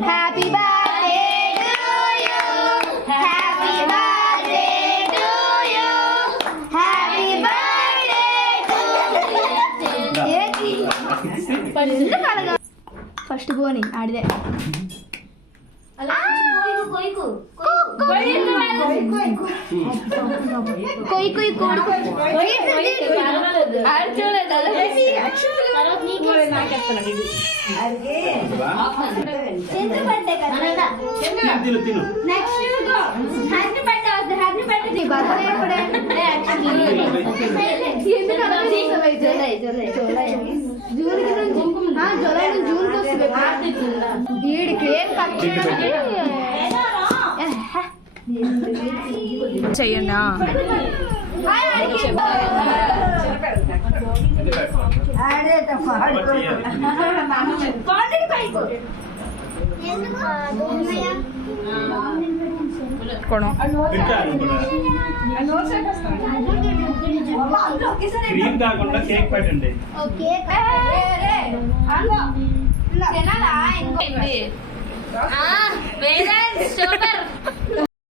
Happy birthday to you happy birthday to you happy birthday to first పోని ఆడిదే कोई कोई code చెయ్యండి cream కాకుండా కేక్ పెట్టండి. తినాలా